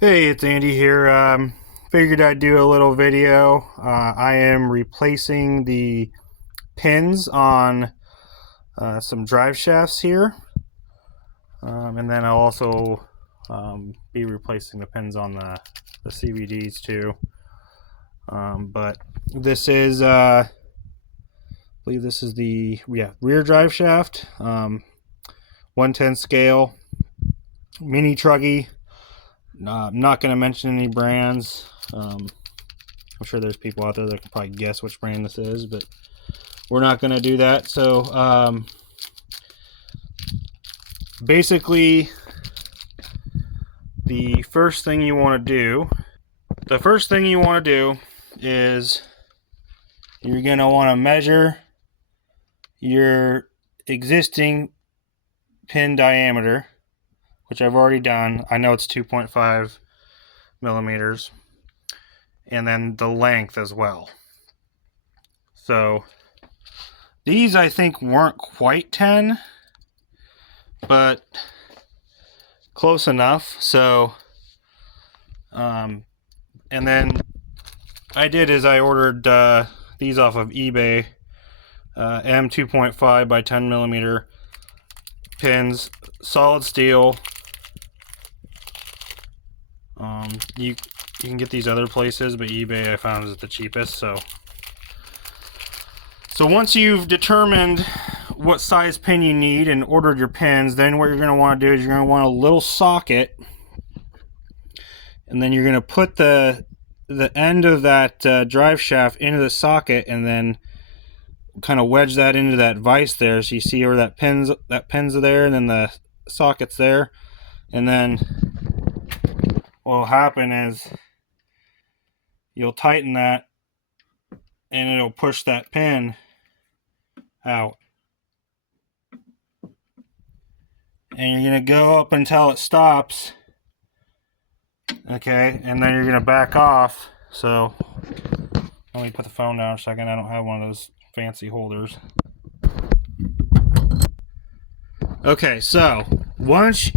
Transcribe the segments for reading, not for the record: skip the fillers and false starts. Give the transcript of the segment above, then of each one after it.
Hey, it's Andy here. Figured I'd do a little video. I am replacing the pins on some drive shafts here, and then I'll also be replacing the pins on the CVDs too. But this is, I believe this is the rear drive shaft, 110 scale, mini truggy. I'm not going to mention any brands. I'm sure there's people out there that can probably guess which brand this is, but we're not going to do that. So basically, the first thing you want to do is you're going to want to measure your existing pin diameter, which I've already done. I know it's 2.5 millimeters, and then the length as well. So these I think weren't quite 10, but close enough. So and then I did is I ordered these off of eBay, M2.5 by 10 millimeter pins, solid steel. You can get these other places, but eBay I found is the cheapest. So once you've determined what size pin you need and ordered your pins, then what you're going to want to do is you're going to want a little socket, and then you're going to put the end of that drive shaft into the socket, and then kind of wedge that into that vise there. So you see where that pins are there, and then the socket's there, and then what will happen is you'll tighten that and it'll push that pin out, and you're going to go up until it stops, okay, and then you're going to back off. So let me put the phone down a second. I don't have one of those fancy holders. Okay, so once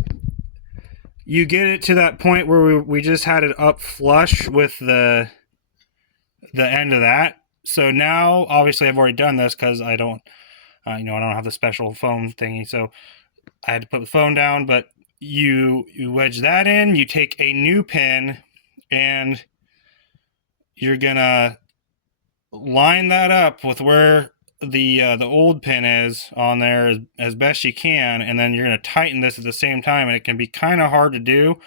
you get it to that point where we just had it up flush with the end of that. So now, obviously, I've already done this because I don't, I don't have the special phone thingy. So I had to put the phone down. But you wedge that in. You take a new pin, and you're gonna line that up with where the old pin is on there as best you can, and then you're going to tighten this at the same time. And it can be kind of hard to do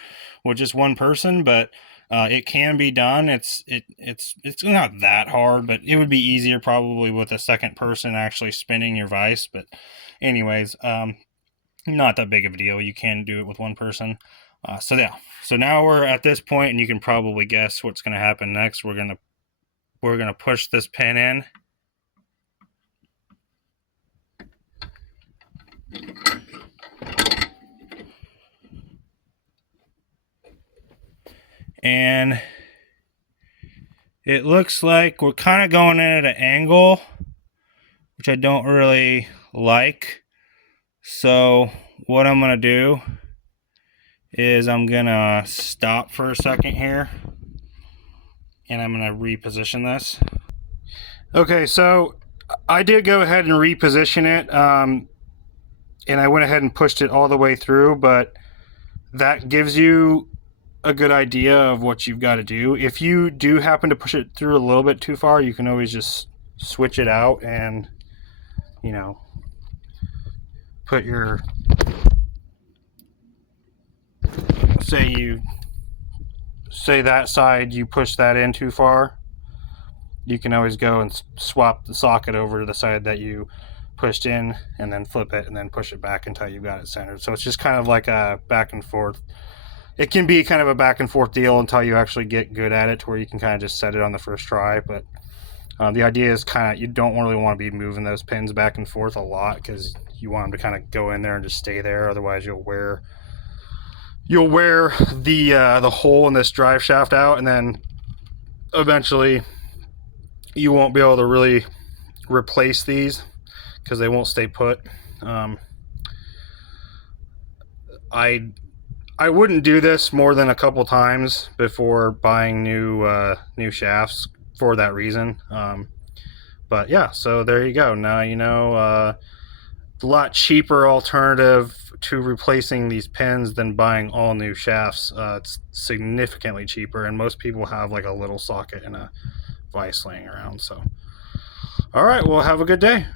with just one person, but it can be done. It's not that hard, but it would be easier probably with a second person actually spinning your vise. But anyways, not that big of a deal. You can do it with one person. So now we're at this point, and you can probably guess what's going to happen next. We're gonna push this pin in, and it looks like we're kind of going in at an angle, which I don't really like. So what I'm gonna do is I'm gonna stop for a second here, and I'm gonna reposition this. Okay, so I did go ahead and reposition it, and I went ahead and pushed it all the way through, but that gives you a good idea of what you've got to do. If you do happen to push it through a little bit too far, you can always just switch it out and, put your, say that side you push that in too far, you can always go and swap the socket over to the side that you pushed in, and then flip it and then push it back until you've got it centered. So it's just kind of like a back and forth. It can be kind of a back and forth deal until you actually get good at it, to where you can kind of just set it on the first try. But the idea is you don't really want to be moving those pins back and forth a lot, because you want them to kind of go in there and just stay there. Otherwise you'll wear the hole in this drive shaft out, and then eventually you won't be able to really replace these because they won't stay put. I wouldn't do this more than a couple times before buying new shafts for that reason. But yeah, so there you go. Now you know a lot cheaper alternative to replacing these pins than buying all new shafts. It's significantly cheaper, and most people have like a little socket and a vise laying around. So, all right, well, have a good day.